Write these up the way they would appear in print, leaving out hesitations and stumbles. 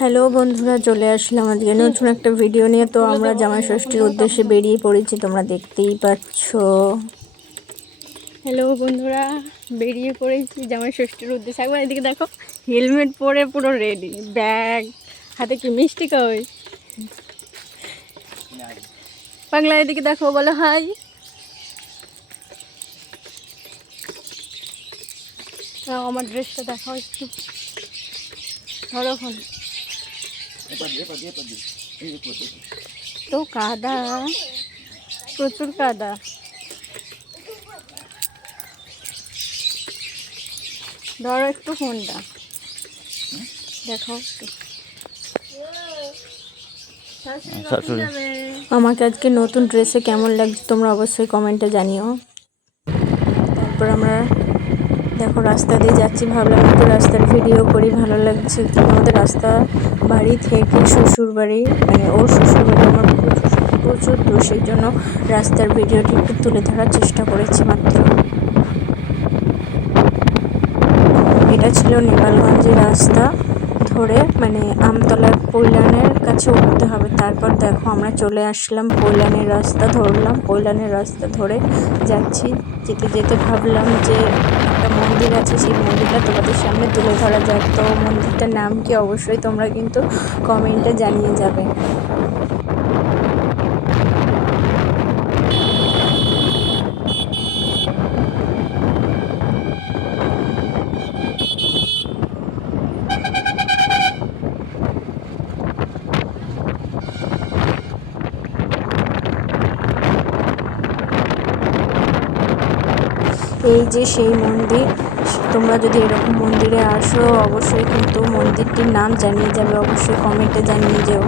Hello বন্ধুরা, চলে আসলাম আজকে নতুন একটা ভিডিও নিয়ে। তো আমরা জামাই ষষ্ঠীর উদ্দেশ্যে বেরিয়ে পড়েছি, তোমরা দেখতেই পাচ্ছ। হ্যালো বন্ধুরা, বেরিয়ে পড়েছি জামাই ষষ্ঠীর উদ্দেশ্যে। একবার এদিকে দেখো, হেলমেট পরে পুরো রেডি, ব্যাগ হাতে, কি মিষ্টি কই বাংলা। এদিকে দেখো, বলো হাই। আমার ড্রেসটা দেখো একটু, ধরো ফোন। তো কাদা, প্রচুর কাদা। ধরো একটু ফোনটা, দেখো একটু। আমাকে আজকে নতুন ড্রেসে কেমন লাগছে তোমরা অবশ্যই কমেন্টে জানিও। তারপর আমরা দেখো রাস্তা দিয়ে যাচ্ছি, ভাবলাম একটু রাস্তার ভিডিও করি, ভালো লাগছে। আমাদের রাস্তা বাড়ি থেকে শ্বশুর বাড়ি, মানে ওর শ্বশুর বাড়ি আমার প্রচুর দূর, সেই জন্য রাস্তার ভিডিওটি একটু তুলে ধরার চেষ্টা করেছি মাত্র। এটা ছিল নেপালগঞ্জের রাস্তা ধরে, মানে আমতলার পৈলানের কাছে উঠতে হবে। তারপর দেখো আমরা চলে আসলাম, পৈলানের রাস্তা ধরলাম, পৈলানের রাস্তা ধরে যাচ্ছি। যেতে যেতে ভাবলাম যে একটা মন্দির আছে, সেই মন্দিরটা তোমাদের সামনে তুলে ধরা যাক। তো মন্দিরটার নাম কি অবশ্যই তোমরা কিন্তু কমেন্টে জানিয়ে যাবে। এই যে সেই মন্দির, তোমরা যদি এরকম মন্দিরে আসো অবশ্যই কিন্তু মন্দিরটির নাম জানিয়ে যাবে, অবশ্যই কমেন্টে জানিয়ে যেও।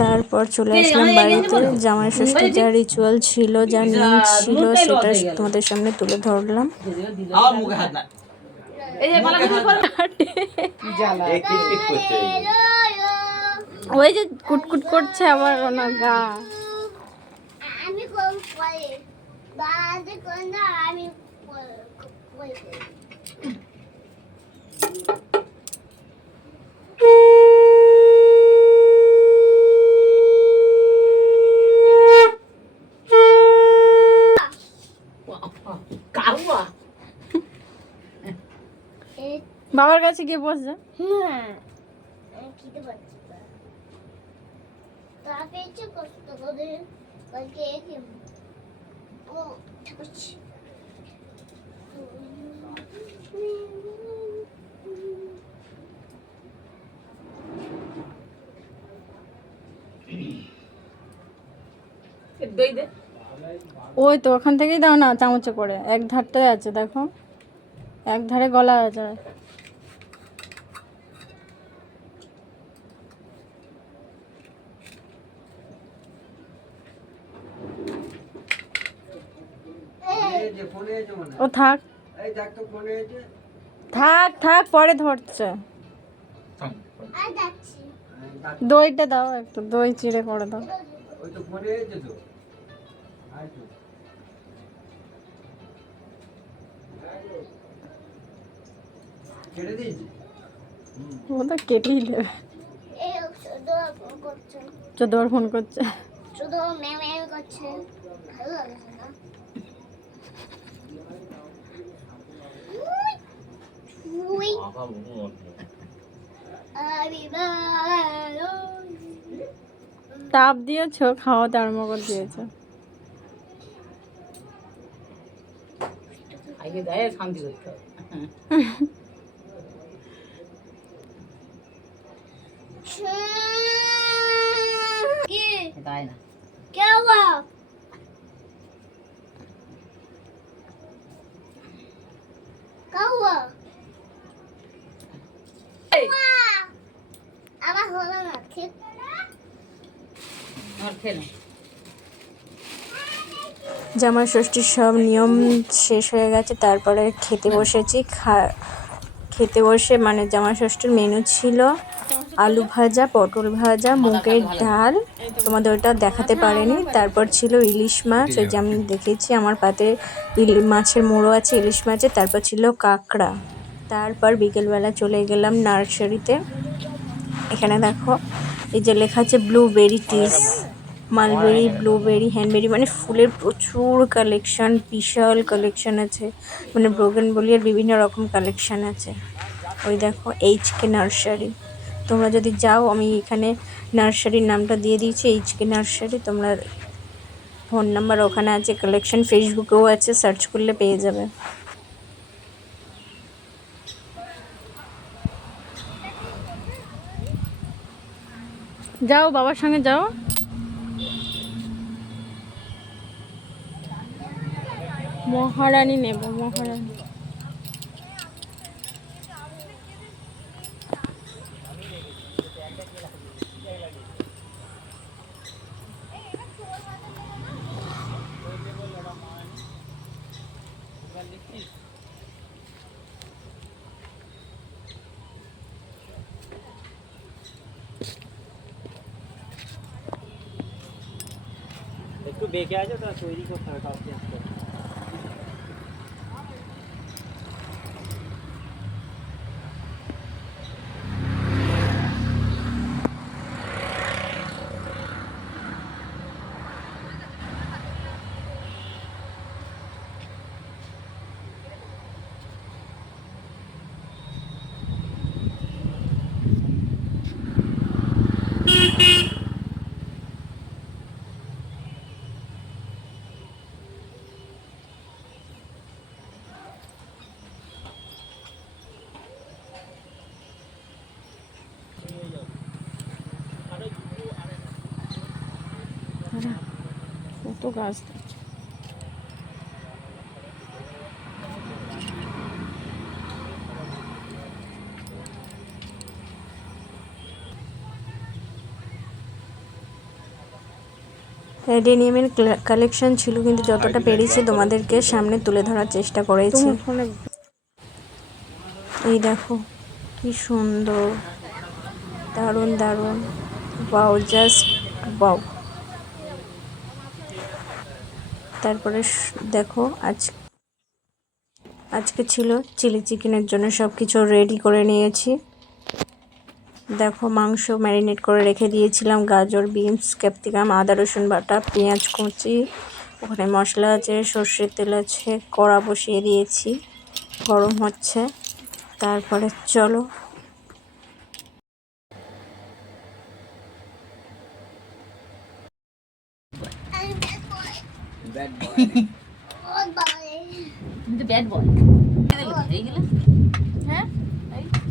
তারপর চলে আসলাম বাড়িতে। জামাই ষষ্ঠীর যা রিচুয়াল ছিল, যা নিয়ম ছিল, সেটা তোমাদের সামনে তুলে ধরলাম। ওই যে কুটকুট করছে আবার ওনার গা। বাবার কাছে গিয়ে বসে। ওই তো ওখান থেকেই দাও না, চামচে করে। এক ধারটায় আছে দেখো, এক ধারে গলা আছে। ও থাক থাক থাক, পরে ধরছে। দইটা দাও, একটু দই চিড়ে করে দাও। ও তো কেটেই দেবে। চোদ্দবার ফোন করছে, ভালো লাগছে না। তাপ দিয়েছো, খাওয়াতে আরম্ভ করে দিয়েছো। শান্তি করতে হবে। তাই না আমার হলো না ঠিক আমার খেলে জামাই ষষ্ঠীর সব নিয়ম শেষ হয়ে গেছে, তারপরে খেতে বসেছি। খেতে বসে মানে জামাই ষষ্ঠীর মেনু ছিল আলু ভাজা, পটল ভাজা, মুগের ডাল, তোমাদের ওটা দেখাতে পারেনি। তারপর ছিল ইলিশ মাছ, ওই যে আমি দেখেছি আমার পাতে মাছের মুড়ো আছে, ইলিশ মাছের। তারপর ছিল কাঁকড়া। তারপর বিকেলবেলা চলে গেলাম নার্সারিতে। এখানে দেখো এই যে লেখা আছে ব্লুবেরি টিস, মালবেরি, ব্লুবেরি, হ্যান্ডবেরি, মানে ফুলের প্রচুর কালেকশন, বিশাল কালেকশন আছে, মানে বোগেনভেলিয়ার বিভিন্ন রকম কালেকশন আছে। ওই দেখো এইচকে নার্সারি। তোমরা যদি যাও, আমি এখানে নার্সারির নামটা দিয়ে দিয়েছি, এইচকে নার্সারি। তোমরা ফোন নাম্বার ওখানে আছে, কালেকশন ফেসবুকেও আছে, সার্চ করলে পেয়ে যাবে। যাও বাবার সঙ্গে যাও। মহারানী নেব, মহারানী। একটু বেঁকে আছে, তা তৈরি করতে হবে কাউকে আসতে। কত গাছ। ডেনিমের কালেকশন ছিল, কিন্তু যতটা পেরেছি তোমাদেরকে সামনে তুলে ধরার চেষ্টা করেছি। এই দেখো কি সুন্দর, দারুণ দারুণ, ওয়াও, জাস্ট ওয়াও। তারপরে দেখো আজকে ছিল চিলি চিকেনের জন্য সব কিছু রেডি করে নিয়েছি। দেখো মাংস ম্যারিনেট করে রেখে দিয়েছিলাম, গাজর, বিনস, ক্যাপসিকাম, আদা রসুন বাটা, পেঁয়াজ কুচি, ওখানে মশলা আছে, সর্ষের তেল আছে, কড়া বসিয়ে দিয়েছি, গরম হচ্ছে। তারপরে চলো ব্যাড বয় এইগুলো হ্যাঁ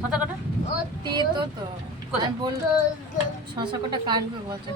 কথা কটা তো শশা কটা কাটবে বলছে।